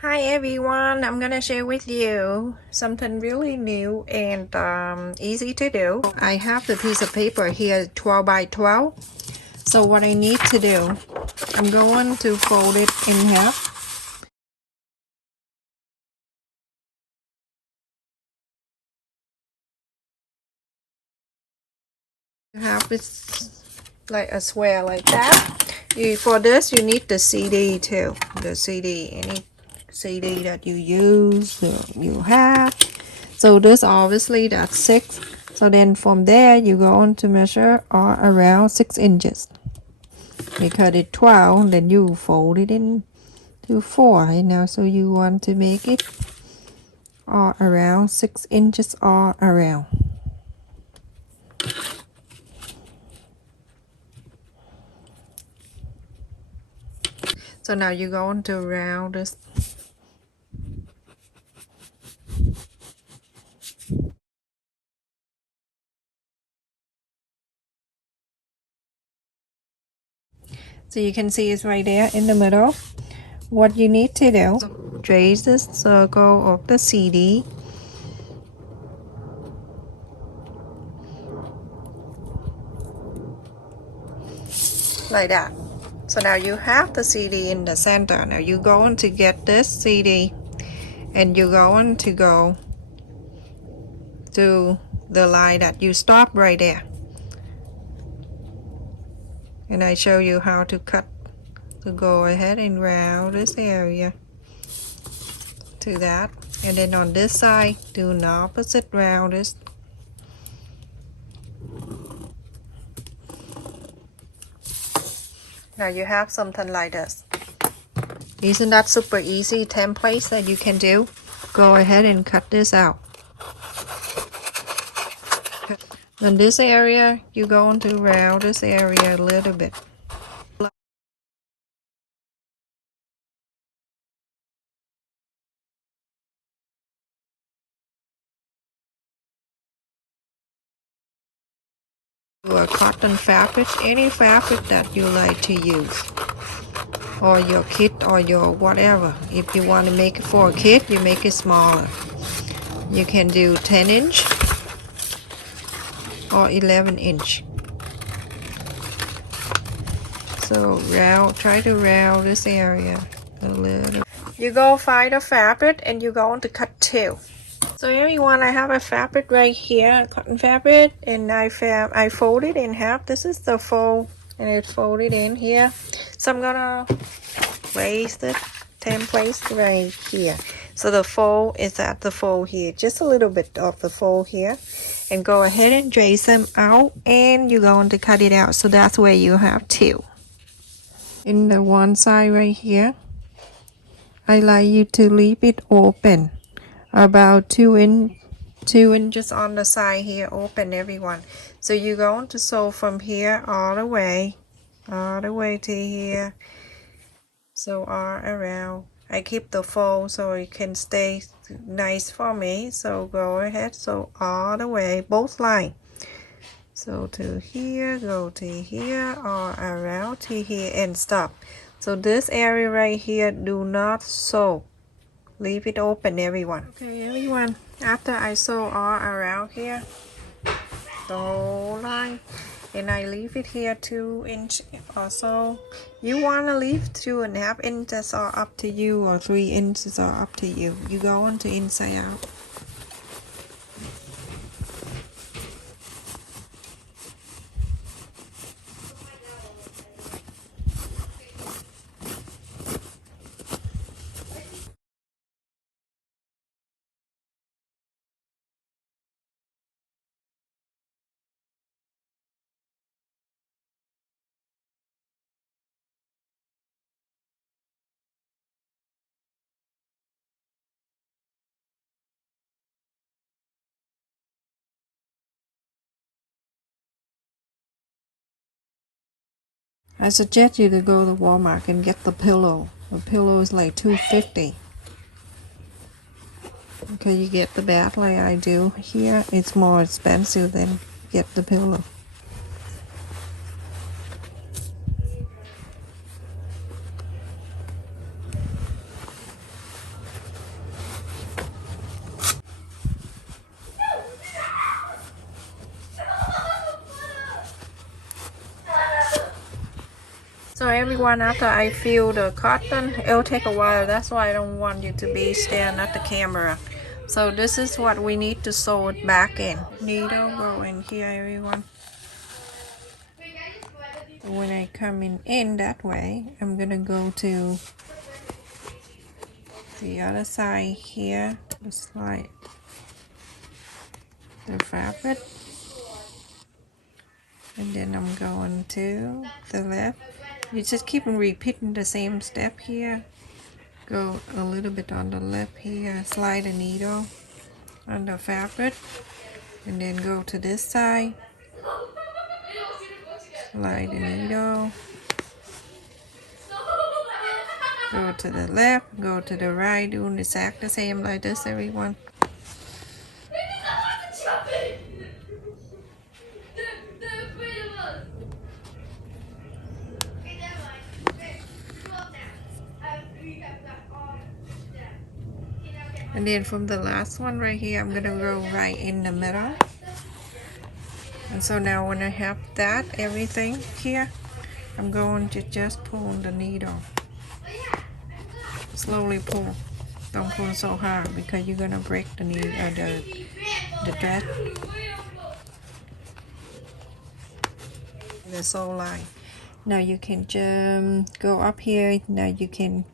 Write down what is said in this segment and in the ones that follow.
Hi everyone, I'm gonna share with you something really new and easy to do. I have the piece of paper here 12 by 12. So what I need to do, I'm going to fold it in half. Half is like a square like that. For this you need the CD too. The CD, any CD that you use, you have. So this obviously that's 6. So then from there you go on to measure around 6 inches. You cut it 12, then you fold it into 4. Now so you want to make it all around 6 inches all around. So now you're going to round this. So you can see it's right there in the middle. What you need to do, trace the circle of the CD. Like that. So now you have the CD in the center. Now you're going to get this CD and you're going to go to the line that you stop right there. And I show you how to cut. So go ahead and round this area to that. And then on this side, do an opposite round this. Now you have something like this. Isn't that super easy templates that you can do? Go ahead and cut this out. In this area, you're going to round this area a little bit. A cotton fabric, any fabric that you like to use, or your kit or your whatever. If you want to make it for a kit, you make it smaller. You can do 10 inch or 11 inch. So try to round this area a little. You go find a fabric and you're going to cut 2. So everyone, I have a fabric right here, cotton fabric, and I fold it in half. This is the fold, and it's folded in here. So I'm gonna place the templates right here. So the fold is at the fold here, just a little bit of the fold here, and go ahead and trace them out, and you're going to cut it out. So that's where you have 2. In the one side right here, I like you to leave it open. About 2 inches on the side here, open everyone. So you're going to sew from here all the way to here. So all around. I keep the fold so it can stay nice for me. So go ahead, sew all the way, both lines. So to here, go to here, all around to here, and stop. So this area right here, do not sew. Leave it open, everyone. Okay, everyone. After I sew all around here, the whole line, and I leave it here 2 inches or so. You want to leave 2.5 inches or up to you, or 3 inches or up to you. You go on to inside out. I suggest you to go to Walmart and get the pillow. The pillow is like $2.50. Okay, you get the bath like I do here. It's more expensive than get the pillow. everyone, after I fill the cotton, it'll take a while. That's why I don't want you to be staring at the camera. So this is what we need to sew it back in. Needle go in here, everyone. When I come in that way, I'm gonna go to the other side here, just like the fabric, and then I'm going to the left. You just keep on repeating the same step here. Go a little bit on the left here, slide a needle on the fabric, and then go to this side, slide the needle, go to the left, go to the right, doing exactly the same like this, everyone. And then from the last one right here, I'm gonna go right in the middle. And so now when I have that, everything here, I'm going to just pull the needle. Slowly pull. Don't pull so hard because you're gonna break the needle, the thread. The sew line. Now you can just go up here. Now you can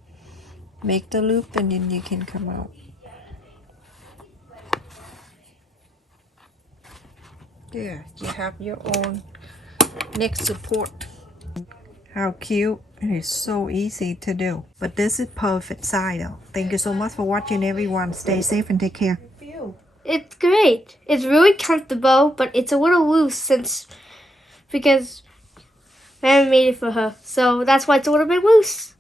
make the loop and then you can come out. There, you have your own neck support. How cute. It is so easy to do. But this is perfect side though. Thank you so much for watching, everyone. Stay safe and take care. It's great. It's really comfortable, but it's a little loose because I haven't made it for her. So that's why it's a little bit loose.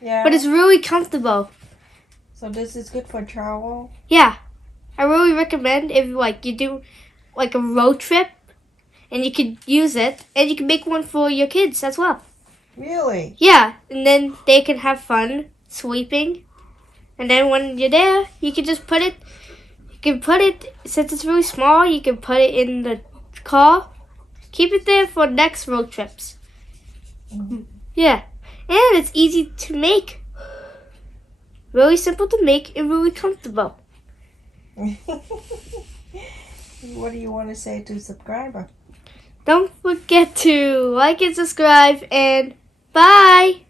Yeah. But it's really comfortable. So this is good for travel? Yeah. I really recommend if you do like a road trip and you could use it and you can make one for your kids as well. Really? Yeah, and then they can have fun sweeping. And then when you're there, you can just put it, since it's really small, you can put it in the car. Keep it there for next road trips. Mm-hmm. Yeah, and it's easy to make. Really simple to make and really comfortable. What do you want to say to subscriber? Don't forget to like and subscribe, and bye!